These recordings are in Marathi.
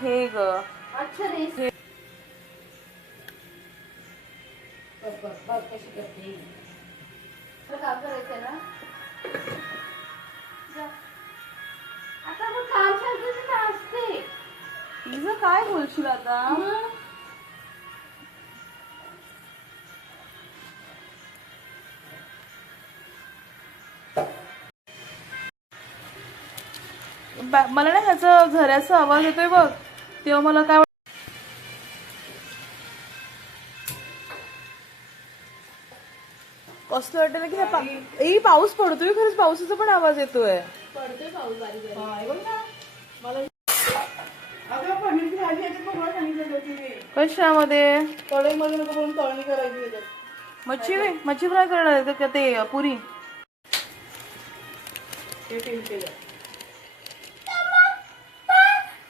हे ग अच्छा रे बघ कशी करते काय करायचं ना आता आपण काम करतो असते तिचं काय बोलशील आता मला ना ह्याचा झऱ्याचा आवाज येतोय बघ तेव्हा मला काय कसं वाटलं की पाऊस पडतोय खरंच पावसाचा पण आवाज येतोय पडतोय पाऊस बारीक कशामध्ये कढईमध्ये नको म्हणून तळणी करायची मच्छी फ्राय करणार आहे का ते पुरी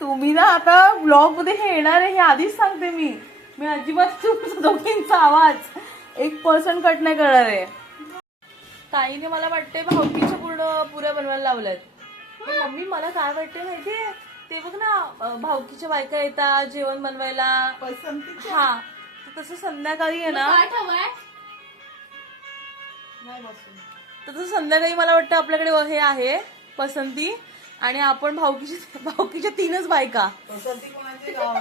तुम्ही ना आता ब्लॉग मध्ये हे येणार आहे हे आधीच सांगते मी अजिबात दोघींचा आवाज 1% कट नाही करणार आहे ताईने मला वाटते भाऊकीच्या पूर्ण पुऱ्या बनवायला लावल्यात मम्मी मला काय वाटते माहितीये ते बघ ना भाऊकीच्या बायका येतात जेवण बनवायला हा तसं संध्याकाळी आहे ना तसं संध्याकाळी मला वाटतं आपल्याकडे हे आहे पसंती आणि आपण भाऊकीच्या 3च बायका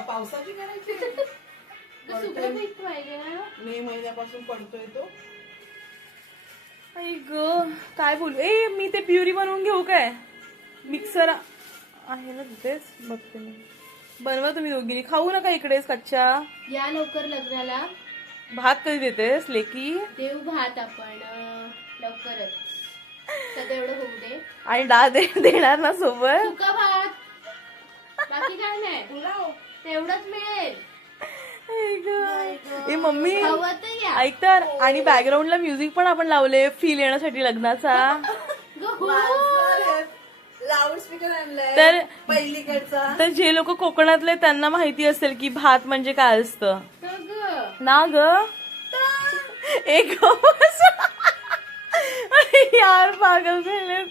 पावसाची मे महिन्यापासून पडतोय तो काय बोलू मी ते प्युरी बनवून घेऊ काय मिक्सर आहे ना तिथेच बघते मी बनवा तुम्ही दोघींनी खाऊ नका इकडेच कच्च्या या लवकर लग्नाला भात कधी देतेस लेकी देऊ भात आपण लवकरच तेवढं होऊ दे आणि डाळ देणार ना सोबत सुका भात बाकी काय नाही तेवढंच मिळेल मम्मी ऐक तर आणि बॅकग्राऊंडला म्युझिक पण आपण लावले फील येण्यासाठी लग्नाचा लाऊडस्पीकर आणलाय पहिलीकडचा तर जे लोक कोकणातले त्यांना माहिती असेल की भात म्हणजे काय असतं ना ग एक यार पागल झाले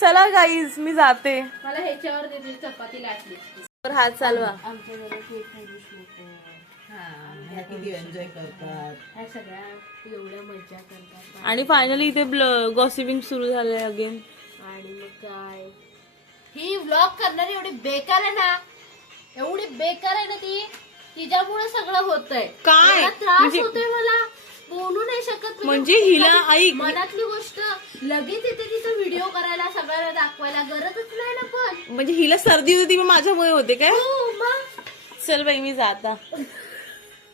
चला गाईज मी जाते मला ह्याच्यावर चपाती लाटली हात चालवा आमच्याकडे किती एन्जॉय करतात ह्या सगळ्या एवढ्या मजा करतात आणि फायनली इथे गॉसिपिंग सुरू झालंय अगेन आणि मग काय ही व्लॉग करणारी एवढी बेकार आहे ना एवढी बेकार आहे ना ती तिच्यामुळे सगळं होतंय काय त्रास होतोय मला बोलू नाही शकत म्हणजे हिला ऐक मनातली गोष्ट लगेच येते तिथं व्हिडिओ करायला सगळ्यांना दाखवायला गरजच नाही ना पण म्हणजे हिला सर्दी होती मग माझ्यामुळे होते काय हो मग चल बाई मी जाता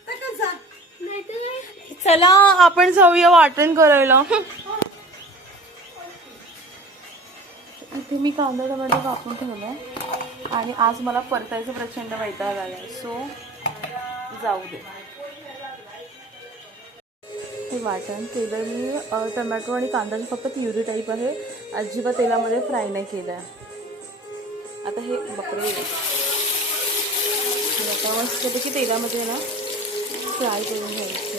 नाही तर चला आपण जाऊया वाटण करायला इथे मी कांदा टोमॅटो कापून ठेवलाय आणि आज मला परतायचं प्रचंड वैताग आलाय सो जाऊ दे हे वाटण केलं मी टोमॅटो आणि कांदा फक्त प्युरी टाईप आहे अजिबात तेलामध्ये फ्राय नाही केलं आहे आता हे बकरे आता मस्तपैकी तेलामध्ये ना फ्राय करून घ्यायचं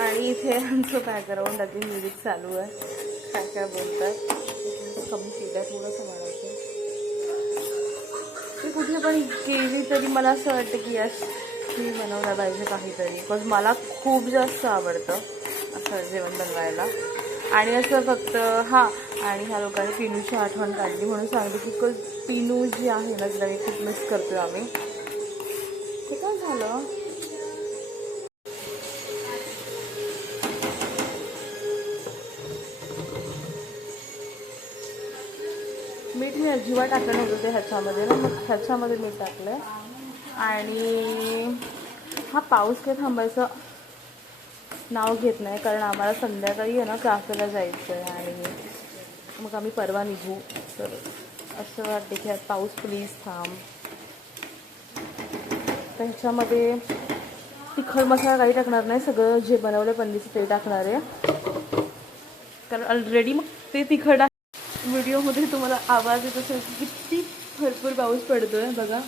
आणि इथे आमचं बॅकग्राऊंड अगदी म्युझिक चालू आहे काय काय बोलतात कमी केलं आहे थोडंसं म्हणायचं ते कुठे पण केली तरी मला असं वाटतं की यश मी बनवलं पाहिजे काहीतरी बिकॉज मला खूप जास्त आवडतं असं जेवण बनवायला आणि असं फक्त हां आणि ह्या लोकांनी पिनूची आठवण काढली म्हणून सांगते की बिकॉज पिनू जी आहे ना तिला मी खूप मिस करतोय आम्ही ते काय झालं मीठ मी अजिबात टाकलं नव्हतं ते ह्याच्यामध्ये ना मग ह्याच्यामध्ये मीठ टाकलं आणि हा पाऊस काही थांबायचं नाव घेत नाही कारण आम्हाला संध्याकाळी आहे ना क्राफ्टला जायचं आहे आणि मग आम्ही परवा निघू तर असं वाटते की आज पाऊस प्लीज थांब तर ह्याच्यामध्ये तिखट मसाला काही टाकणार नाही सगळं जे बनवलं पनीरचं ते टाकणार आहे कारण ऑलरेडी मग ते तिखट व्हिडिओमध्ये तुम्हाला आवाज येत असेल की किती भरपूर पाऊस पडतोय बघा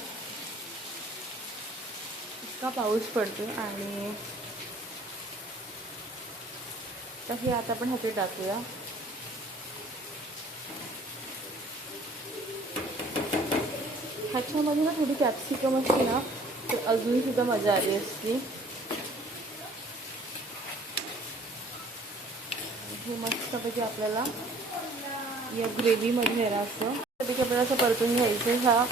इतका पाऊस पडतोय आणि तर हे आता आपण ह्याचे टाकूया. ह्याच्यामध्ये ना थोडी कॅप्सिकम असते ना तर अजून सुद्धा मजा आली असती. हे मस्तपैकी आपल्याला या ग्रेव्हीमध्ये आहे ना असं त्यापैकी आपल्याला असं परतून घ्यायचं ह्या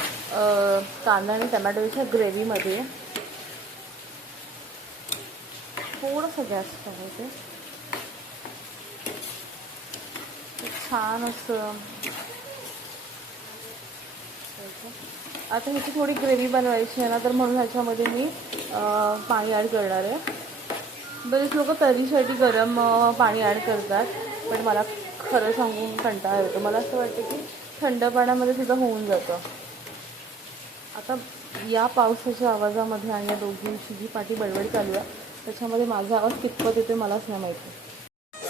कांदा आणि टमॅटोच्या ग्रेव्हीमध्ये. थोडंसं गॅस करायचं. छान असं आता ह्याची थोडी ग्रेव्ही बनवायची आहे ना तर म्हणून ह्याच्यामध्ये मी पाणी ॲड करणार आहे. बरेच लोक तर्रीसाठी गरम पाणी ॲड करतात पण मला खरं सांगून कंटाळा येतो. मला असं वाटतं की थंड पाण्यामध्ये सुद्धा होऊन जातं. आता या पावसाच्या आवाजामध्ये आणि या दोघींची जी पाठी बडबड चालू आहे त्याच्यामध्ये माझा आवाज कितपत येतो मलाच नाही माहिती.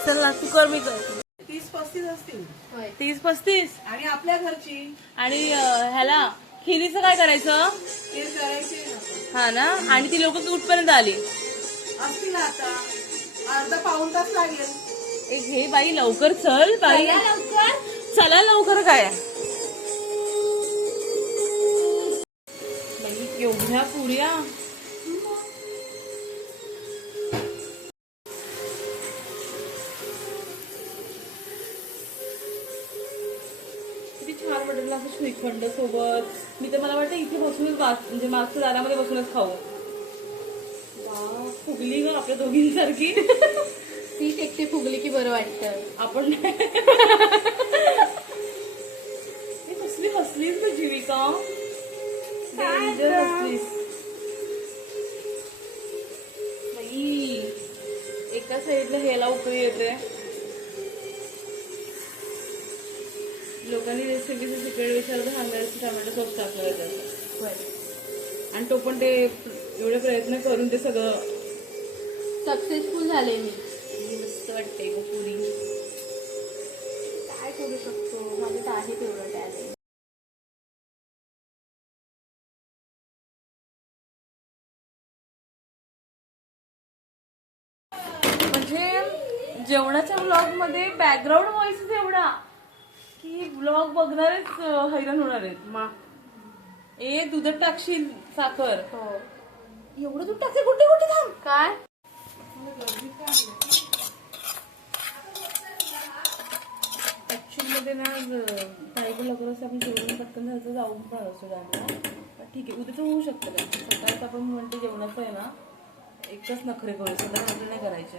चल तू कर मी करते. 30-35 असतील 30-35 आणि आपल्या घरची आणि ह्याला खिरीचं काय करायचं खीर करायची आहे आपण. हा ना. आणि ती लोक कुठपर्यंत आली असतील आता अर्धा पाऊण तास लागेल. एक हे बाई लवकर चल बाई लवकर चला लवकर काय बाई एवढ्या पुऱ्या. किती छान वाटेल असं श्रीखंड सोबत. मी तर मला वाटतं इथे बसूनच म्हणजे मागच्या दारामध्ये बसूनच खाऊ. वा फुगली ग आपल्या दोघींसारखी. ती एकटी फुगली की बरं वाटतं. आपण कसली हसलीस तू जीविका. डेंजर हसलीस बाई. एका साईडला ह्याला उकळी येते. लोकांनी रेसिपीचं सिक्रेट विचारलं हांगायचं टोमॅटो सॉस टाकलं त्याचं आणि तो पण ते एवढे प्रयत्न करून ते सगळं सक्सेसफुल झाले मी. मस्त वाटते ग पुरी. काय करू शकतो माझं तर आहे तेवढं टॅलेंट. म्हणजे जेवणाच्या व्लॉग मध्ये बॅकग्राऊंड व्हॉइस एवढा की व्लॉग बघणारेच हैराण होणार आहेत. ए दुधात टाकशील साखर. हो एवढं दूध टाकते कुठे कुठे थांब. काय ऍक्च्युअली मध्ये ना काही लवकर असं आपण जेवण पटकन जायचं जाऊन पण असतो गाडीला. पण ठीक आहे उद्याचं होऊ शकतं का. सकाळचं आपण म्हणते जेवणाचं आहे ना एकच नखरे करू संध्याकाळी नाही करायचे.